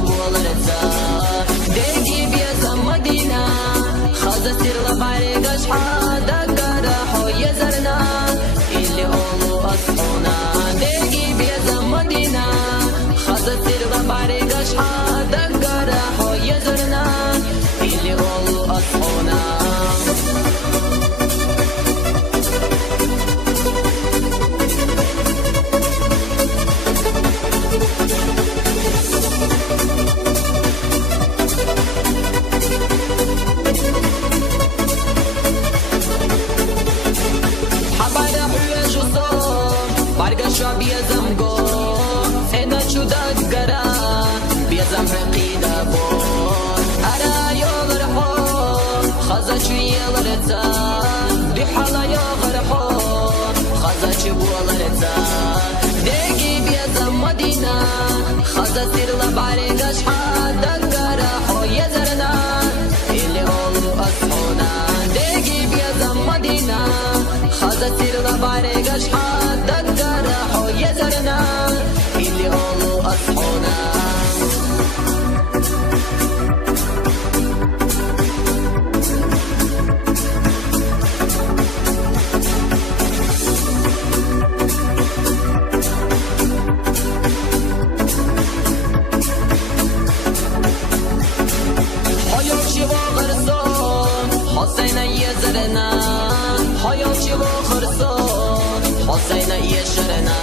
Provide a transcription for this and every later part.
بولرتا ديجي بيزا مدينة خذ سير لباري قشحة دقر حوية زرنا اللي أولو أصحونا ديجي بيزا مدينة خذ سير لباري قشحة دقر حوية زرنا اللي أولو أصحونا بيزم گو سنا شودا گرا بيزم رقيدا بو ارا يولر حو خزا چيلرتا دي حالا يغر حو خزا چبولرتا ديجي بيزم مدينة خزا سير لباري قشحة دقرا حو يزرنا اللي اولو اصحونا ديجي بيزم مدينة خزا سير لباري قشحة دقرا حو يزرنا اللي اولو اصحونا حسين يزرنا حياتي وخرصان حسين يشرنا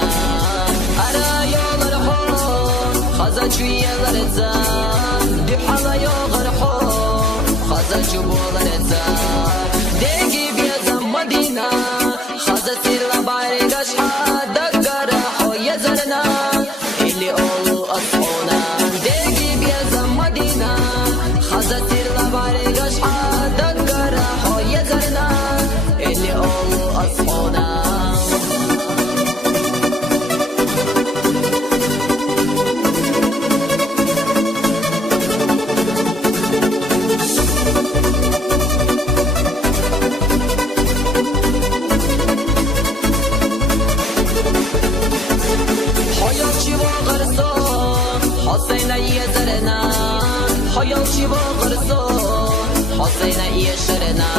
أرا يولر حو خزا چويلرتا دي حالا يغر حو خزا چبولرتا ديجي بيزم مدينة خزا سير لباري قشحة دقر حو يزرنا اللي أولو أصحونا ديجي بيزم مدينة خزا سير لباري قشحة دقر حو يزرنا اللي أولو أصحونا حسين يزرنا حياتي وغرصان حسين يشرنا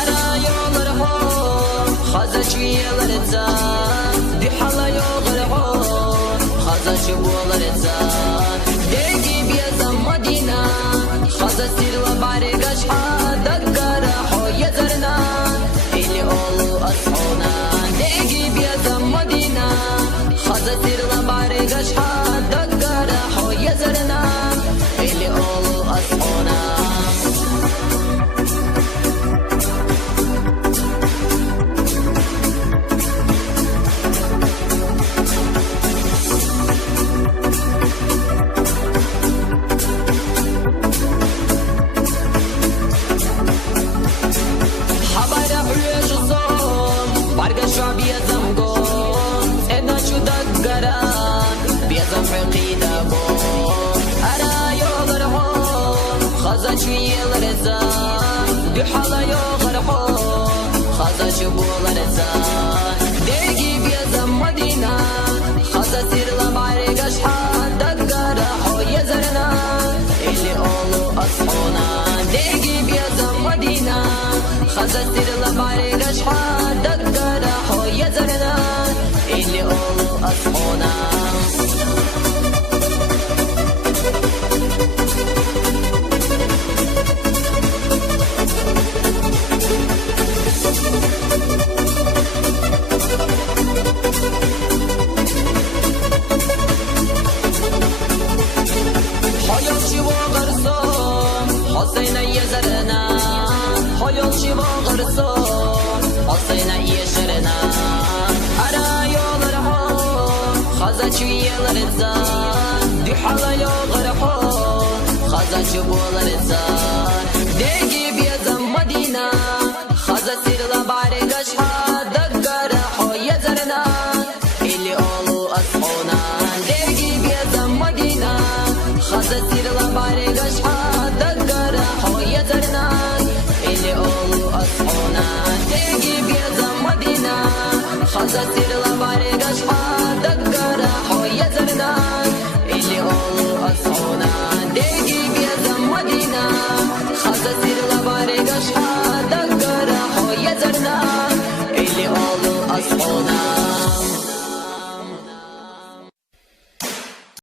أرا يولر حو خزا چويلرتا دي حالا يغر حو خزا چبولرتا ديجي بيزم مدينة خزا سير لباري قشحة دقر حو يزرنا اللي أولو أصحونا ديجي بيزم مدينة خزا سير لباري قشحة دقر حو يزرنا اللي أولو أصحونا حبايا حويج الصوم بارقشوا بيزم قوم سيدا شو دقرا بيزم حقيدا بوم أرا يغر حوم خزا چويلرتا دي حالا يغر حوم خزا چبولرتا ديجي بيزم مدينة خزا سير لباري قشحة دقر حو يزرنا اللي أولو أصحونا ديجي بيزم مدينة خزا سير لباري قشحة دقر حو يزرنا اللي أولو أصحونا حياتي وغرصان حسين يزرنا حياتي وغرصان حسين يشرنا أرا يولر حو خزا چويلرتا دي حالا يغر حو خزا چبولرتا ديجي بيزم مدينة خزا سير لباري قشحة دقر حو يزرنا اللي أولو أصحونا ديجي بيزم مدينة خزا سير لباري قشحة دقر حو يزرنا اللي أولو أصحونا ديجي بيزم مدينة خزا سير